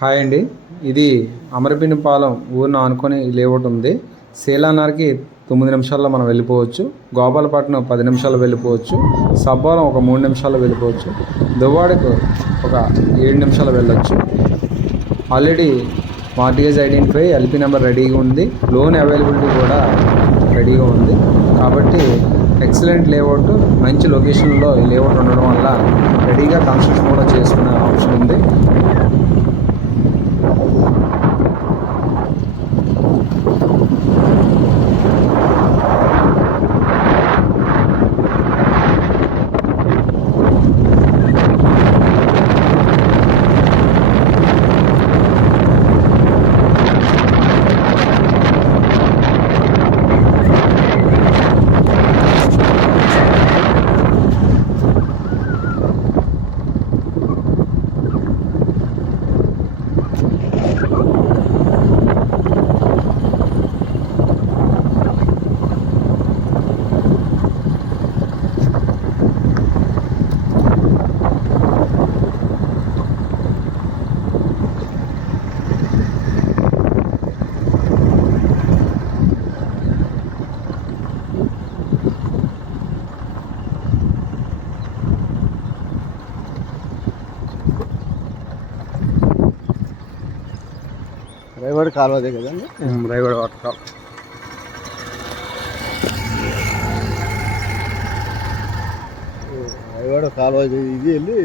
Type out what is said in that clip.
Hi అండి. ఇది అమరపీనిపాలెం ఊరిని ఆనుకొని లేఅవుట్ ఉంది. సేలానార్కి 9 నిమిషాల్లో మనం వెళ్ళిపోవచ్చు. గోపాలపట్నం 10 నిమిషాల్లో వెళ్ళిపోవచ్చు. సబ్బవరం ఒక 3 నిమిషాల్లో వెళ్ళిపోవచ్చు. దువ్వాడకు ఒక 7 నిమిషాలు వెళ్ళొచ్చు. Already mortgage identify LP number రెడీగా ఉంది. లోన్ అవైలబిలిటీ కూడా రెడీగా ఉంది. కాబట్టి ఎక్సలెంట్ లేఅవుట్, మంచి లొకేషన్లో ఈ లేఅవుట్ ఉండడం వల్ల రెడీగా కన్స్ట్రక్షన్ కూడా చేసుకునే ఆప్షన్ ఉంది. రైవాడ కాలువ అదే కదండి. రైవాడ వాటర్ కాలువ. రైవాడ కాలువ ఇది వెళ్ళి